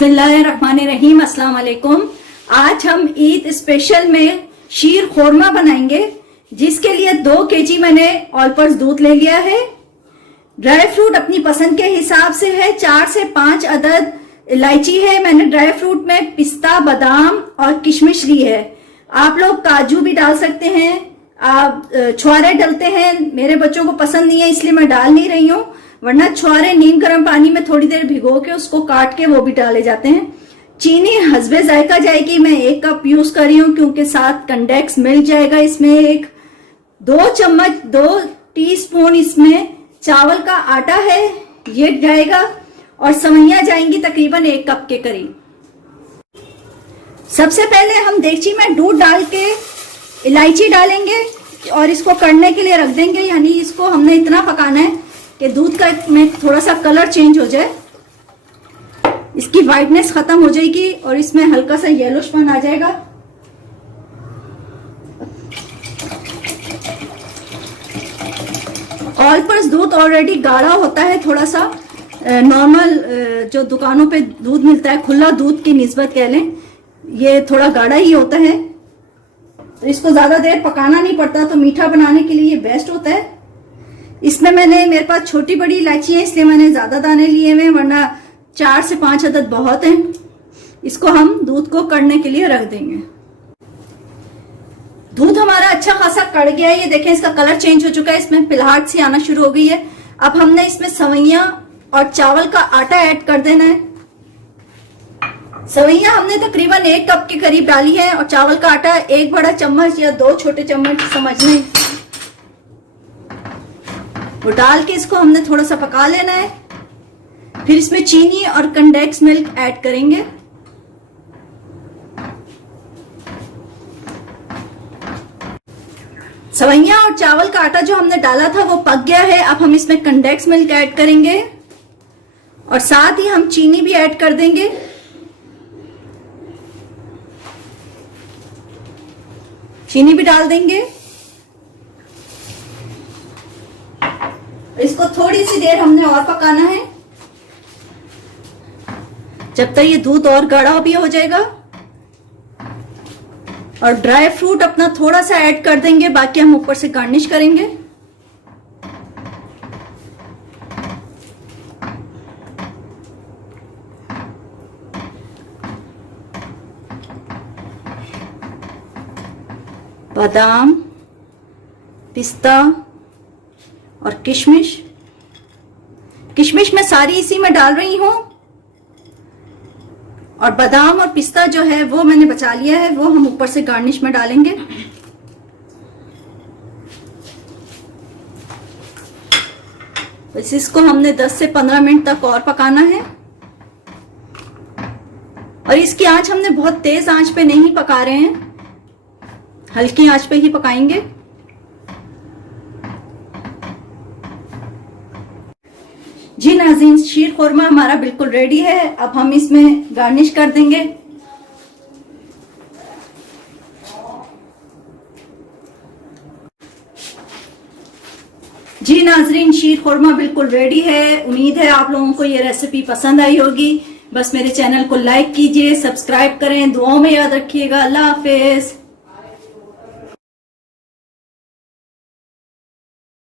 बिस्मिल्लाहिर्रहमानिर्रहीम, अस्सलाम वालेकुम। आज हम ईद स्पेशल में शीर खोरमा बनाएंगे, जिसके लिए 2 केजी मैंने ऑल पर्पस दूध ले लिया है। ड्राई फ्रूट अपनी पसंद के हिसाब से है, 4 से 5 अदद इलायची है। मैंने ड्राई फ्रूट में पिस्ता, बादाम और किशमिश ली है। आप लोग काजू भी डाल सकते हैं, आप छुआरे डालते हैं। मेरे बच्चों को पसंद नहीं है इसलिए मैं डाल नहीं रही हूँ, वरना छुआरे नीम गर्म पानी में थोड़ी देर भिगो के उसको काट के वो भी डाले जाते हैं। चीनी हस्बे जायका जाएगी। मैं 1 कप यूज कर रही हूँ क्योंकि साथ कंडेक्स मिल जाएगा। इसमें 2 टीस्पून इसमें चावल का आटा है, ये जाएगा। और सवैयां जाएंगी तकरीबन 1 कप के करीब। सबसे पहले हम देगची में दूध डाल के इलायची डालेंगे और इसको कड़ने के लिए रख देंगे। यानी इसको हमने इतना पकाना है कि दूध का में थोड़ा सा कलर चेंज हो जाए, इसकी वाइटनेस खत्म हो जाएगी और इसमें हल्का सा येलोपन आ जाएगा। ऑल पर्पस दूध ऑलरेडी गाढ़ा होता है, थोड़ा सा नॉर्मल जो दुकानों पे दूध मिलता है खुला दूध की निस्बत कह लें, ये थोड़ा गाढ़ा ही होता है। तो इसको ज्यादा देर पकाना नहीं पड़ता, तो मीठा बनाने के लिए ये बेस्ट होता है। इसमें मेरे पास छोटी बड़ी इलायची है इसलिए मैंने ज्यादा दाने लिए हुए, वरना 4 से 5 अदद बहुत हैं। इसको हम दूध को कड़ने के लिए रख देंगे। दूध हमारा अच्छा खासा कड़ गया है, ये देखें इसका कलर चेंज हो चुका है, इसमें पिलहाट सी आना शुरू हो गई है। अब हमने इसमें सवैयां और चावल का आटा ऐड कर देना है। सवैयां हमने तकरीबन 1 कप के करीब डाली है और चावल का आटा 1 बड़ा चम्मच या 2 छोटे चम्मच समझ लें, वो डाल के इसको हमने थोड़ा सा पका लेना है। फिर इसमें चीनी और कंडेंस मिल्क ऐड करेंगे। सवैयां और चावल का आटा जो हमने डाला था वो पक गया है। अब हम इसमें कंडेंस मिल्क ऐड करेंगे और साथ ही हम चीनी भी ऐड कर देंगे। चीनी भी डाल देंगे। इसको थोड़ी सी देर हमने और पकाना है, जब तक ये दूध और गाढ़ा भी हो जाएगा। और ड्राई फ्रूट अपना थोड़ा सा ऐड कर देंगे, बाकी हम ऊपर से गार्निश करेंगे। बादाम, पिस्ता और किशमिश मैं सारी इसी में डाल रही हूं। और बादाम और पिस्ता जो है वो मैंने बचा लिया है, वो हम ऊपर से गार्निश में डालेंगे। बस इसको हमने 10 से 15 मिनट तक और पकाना है। और इसकी आंच हमने बहुत तेज आंच पे नहीं पका रहे हैं, हल्की आंच पे ही पकाएंगे। जी नाज़रीन, शीर खोरमा हमारा बिल्कुल रेडी है। अब हम इसमें गार्निश कर देंगे। जी नाज़रीन, शीर खोरमा बिल्कुल रेडी है। उम्मीद है आप लोगों को ये रेसिपी पसंद आई होगी। बस मेरे चैनल को लाइक कीजिए, सब्सक्राइब करें, दुआओं में याद रखिएगा। अल्लाह हाफिज।